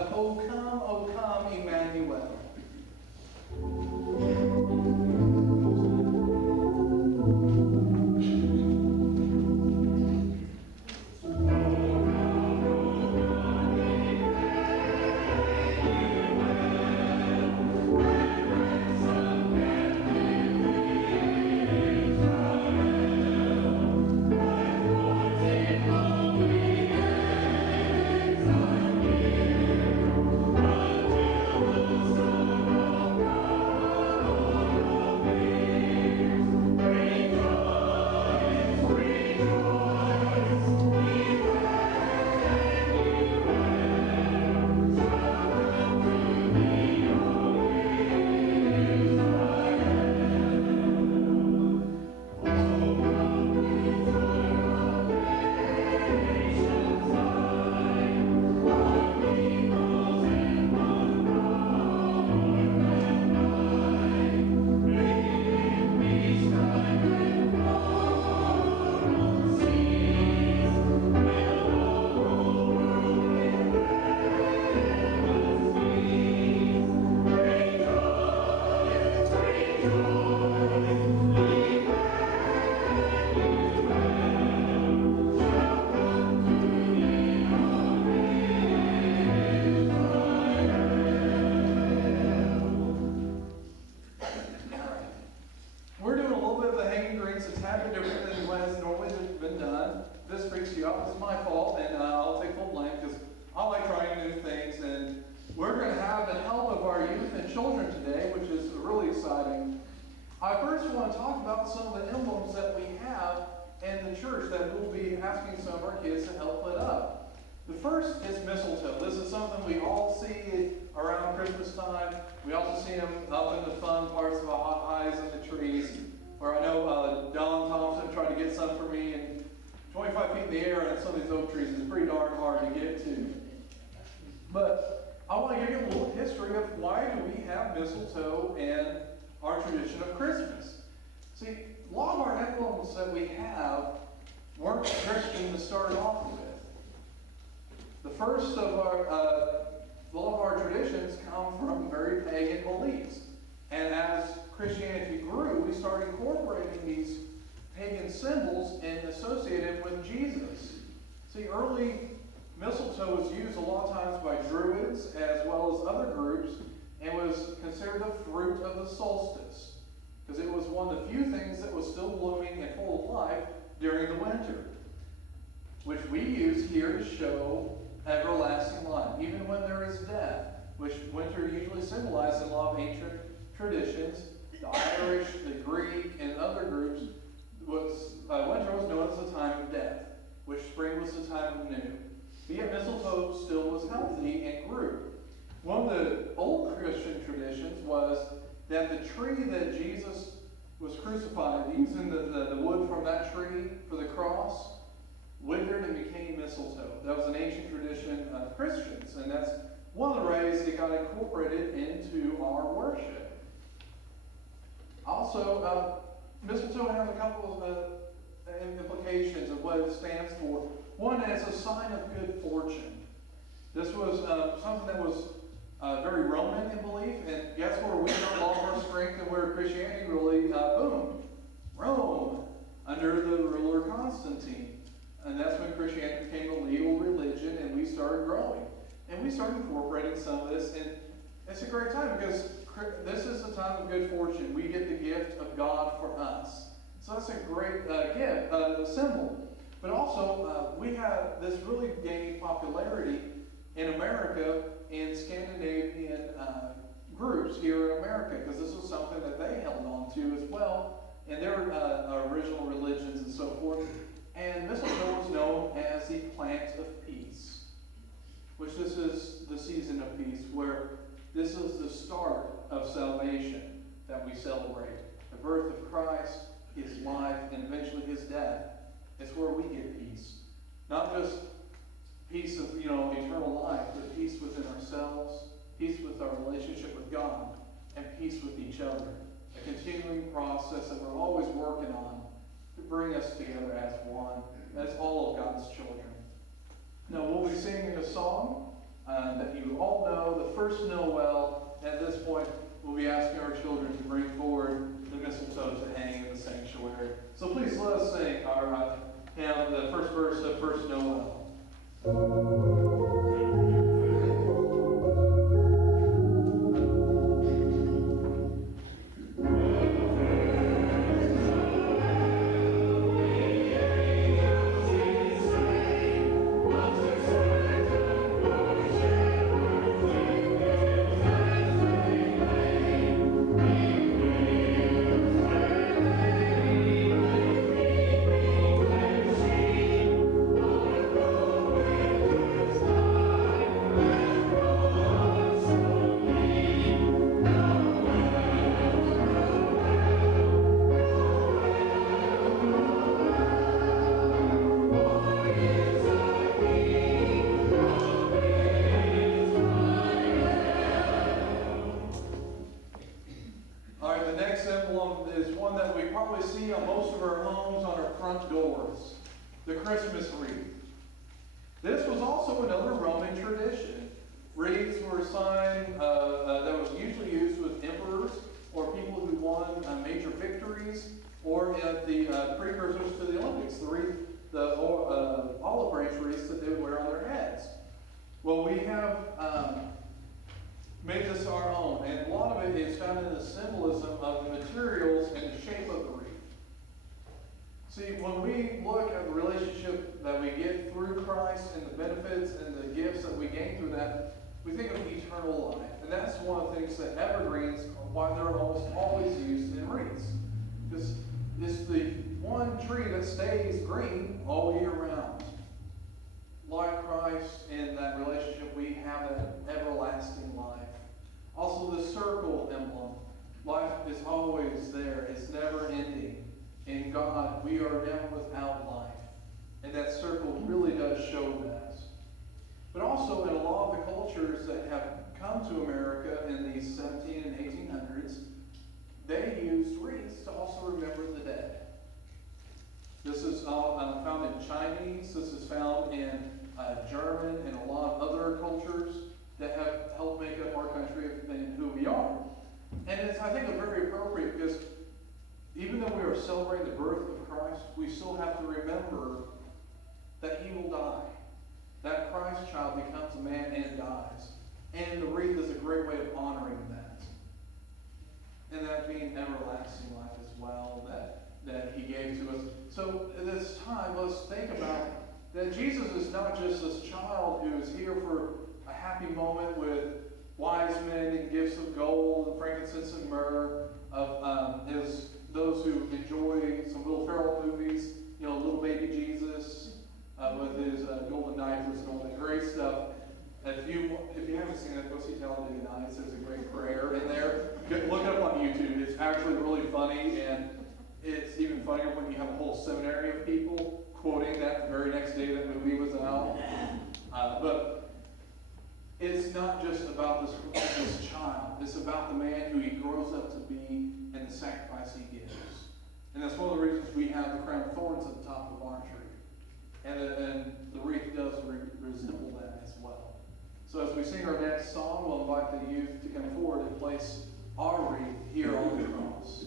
of O Come, Emmanuel. Mistletoe and our tradition of Christmas. See, a lot of our emblems that we have weren't Christian to start off with. The first of a lot of our traditions come from very pagan beliefs. And as Christianity grew, we started incorporating these pagan symbols and associated with Jesus. See, early mistletoe was used a lot of times by Druids as well as other groups, and was considered the fruit of the solstice, because it was one of the few things that was still blooming and full of life during the winter, which we use here to show everlasting life, even when there is death, which winter usually symbolized in a lot of ancient traditions. The Irish, the Greek, and other groups, winter was known as the time of death, which spring was the time of new. But yet mistletoe still was healthy and grew. One of the old Christian traditions was that the tree that Jesus was crucified, using the wood from that tree for the cross, withered and became mistletoe. That was an ancient tradition of Christians, and that's one of the ways it got incorporated into our worship. Also, mistletoe has a couple of implications of what it stands for. One, it's a sign of good fortune. This was something that was very Roman in belief, and guess where we got all of our strength and where Christianity really boomed? Rome, under the ruler Constantine. And that's when Christianity became a legal religion, and we started growing. And we started incorporating some of this, and it's a great time because this is a time of good fortune. We get the gift of God for us. So that's a great gift, symbol. But also, we have this really gaining popularity in America in Scandinavian groups here in America, because this was something that they held on to as well in their original religions and so forth. And mistletoe is known as the plant of peace, which this is the season of peace, where this is the start of salvation that we celebrate. The birth of Christ, his life, and eventually his death. It's where we get peace. Not just peace of, eternal life, but peace within ourselves, peace with our relationship with God, and peace with each other. A continuing process that we're always working on to bring us together as one, as all of God's children. Now, we'll be singing a song that you all first Noel. At this point, we'll be asking our children to bring forward the mistletoe to hang in the sanctuary. So please let us sing our hymn, the first verse of First Noel. The Christmas wreath. This was also another Roman tradition. Wreaths were a sign that was usually used with emperors or people who won major victories, or at the precursors to the Olympics, the olive branch wreaths that they would wear on their heads. Well, we have made this our own, and a lot of it is found in the symbolism of the materials and the shape of the wreath. See, when we look at the relationship that we get through Christ and the benefits and the gifts that we gain through that, we think of eternal life. And that's one of the things that evergreens, why they're almost always used in wreaths. Because it's the one tree that stays green all year round. Like Christ, in that relationship, we have that everlasting life. Also, the circle emblem. Life is always there. It's never ending. In God, we are never without life. And that circle really does show that. But also, in a lot of the cultures that have come to America in the 17 and 1800s, they used wreaths to also remember the dead. This is found in Chinese. This is found in German and a lot of other cultures that have helped make up our country and who we are. And it's, I think, very appropriate because even though we are celebrating the birth of Christ, we still have to remember that he will die. That Christ child becomes a man and dies. And the wreath is a great way of honoring that. And that being everlasting life as well that he gave to us. So at this time, let's think about that Jesus is not just this child who is here for a happy moment with wise men and gifts of gold and frankincense and myrrh, of those who enjoy some Will Ferrell movies, Little Baby Jesus, with his golden diapers and all that great stuff. If you haven't seen it, go see Talladega Nights. There's a great prayer in there. Look it up on YouTube. It's actually really funny, and it's even funnier when you have a whole seminary of people quoting that the very next day that movie was out. But it's not just about this child. It's about the man who he grows up to be and the sacrifice he gives. And that's one of the reasons we have the crown of thorns at the top of our tree. And the wreath does resemble that as well. So as we sing our next song, we'll invite the youth to come forward and place our wreath here on the cross.